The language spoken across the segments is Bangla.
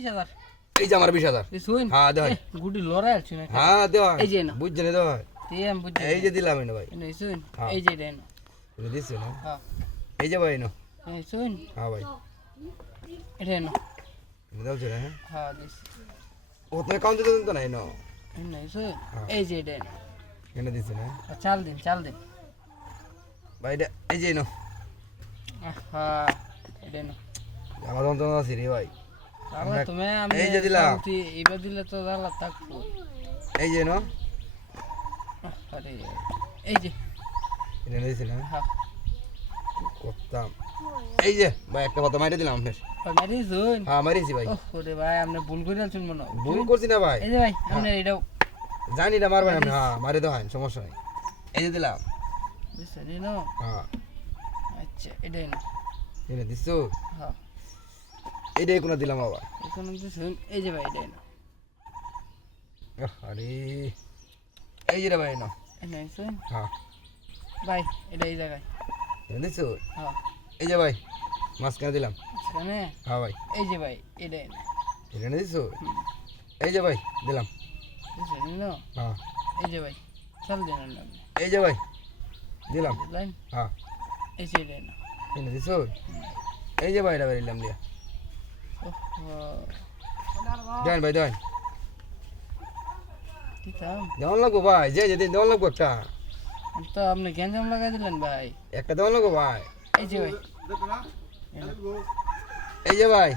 20,000 এই যে আমার 20,000 দিছুন হ্যাঁ দেখ গুটি লড়াই আছি না হ্যাঁ দেখ এই যে না বুঝছেন দেখ তে আমি বুঝছি এই যে দিলাম না ভাই দিছুন হ্যাঁ। এই যে দেন এটা দিছো না হ্যাঁ এই যে ভাই না দিছুন হ্যাঁ ভাই এটা না এটা দাও না হ্যাঁ দিছ ও তুমি কাউন্ট দিতে তো নাই না দিছুন হ্যাঁ। এই যে দেন এটা দিছো না চাল দিন ভাই এটা এই যে না হ্যাঁ এটা না আমার যন্ত্রণা আছে রে ভাই আল্লাহ তুমি আমি এই যে দিলাম। এইবার দিলে তো আল্লাহ থাকবো এই যে না আরে এই যে এটা দিছো না হ্যাঁ করতাম এই যে ভাই একটা কথা মাইরে দিলাম আপনার মারি শুন হ্যাঁ মারিছি ভাই ওরে ভাই আপনি ভুল করে আছেন মনে হয় ভুল করছি না ভাই এই যে ভাই আপনি এটাও জানি না মারবেন আপনি হ্যাঁ মারে তো হয় সমস্যা নাই এই যে দিলাম বুঝছেন না হ্যাঁ আচ্ছা এটাই না এটা দিছো হ্যাঁ এইটাই কোনো দিলাম আবার এখন বুঝছেন এই যে ভাই এটাই না আরে এই যে রে ভাই না এটাই শুন হ্যাঁ ভাই এটা এই জায়গায় এটা দিছো হ্যাঁ এই যে ভাই মাছ কেন দিলাম সেখানে হ্যাঁ ভাই এই যে ভাই এটাই না এটা দিছো এই যে ভাই দিলাম বুঝছেন না হ্যাঁ এই যে ভাই চাল দিন আপনি এই যে ভাই দিলাম বুঝলেন হ্যাঁ এই যে এটাই না এটা দিছো এই যে ভাই এটা দিলাম দিয়া দেন ভাই দেন দিতাম দেওয়ান লাগবো ভাই যে যে দেওয়ান লাগবো একটা তো আপনি গ্যাঞ্জাম লাগাই দিলেন ভাই একটা দেওয়ান লাগবো ভাই এই যে ভাই এই যে ভাই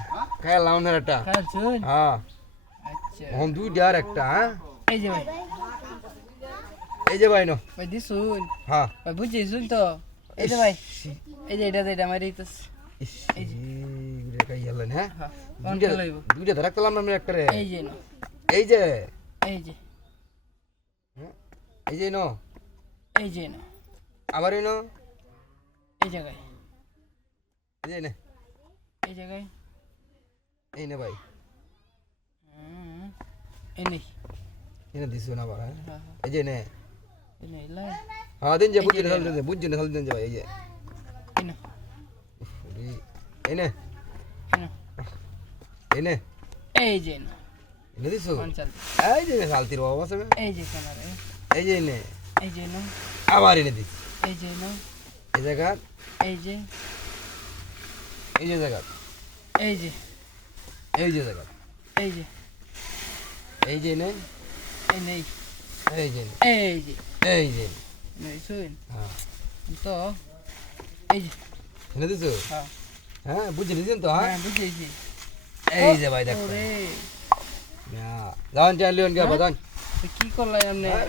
খাইলাম না একটা খাচ্ছুন হ্যাঁ আচ্ছা এখন দুইটা আর একটা হ্যাঁ এই যে ভাই এই যে ভাই নো ভাই দিছুন হ্যাঁ ভাই বুঝছিস তো এই যে ভাই এই যে এটা মারি তো এই যে গুড়ে খাই গেলেন হ্যাঁ হ্যাঁ দুইটা কোনটা লইব দুইটা ধরাকলাম আমরা একটা রে এই যে না এই যে এই যে হ্যাঁ, এই যে নো এই যে না আবার এই নো এই জায়গায় এই যে নে এই জায়গায় এই নে ভাই এই নেই এনে দিছো না ভাই হ্যাঁ হ্যাঁ এই যে নে এই নেই লাই হ্যাঁ দিন যে এই যে বুঝছেন নে। হল দিন বুঝছেন হল দিন যে ভাই এই যে এই না এই নে এই না এই নে এই যে না এনে দিছো কোন চাল এই যে শালতির বাবা আছে এই যে কানারে এই যে নে এই যে না আবার এনে দিস এই যে না এই জায়গা এই যে জায়গা এই যে এই যে জায়গা এই যে এই যে নে এই নেই এই যে নে এই যে এই যে নে। নেই শুন হ্যাঁ তো এই যে এনে দিছো হ্যাঁ হ্যাঁ বুঝে দিছেন তো হ্যাঁ হ্যাঁ বুঝেছি এই যে ভাই দেখো ওরে যান চালিয়ে গিয়ে বাদান কি করলাই আপনি আর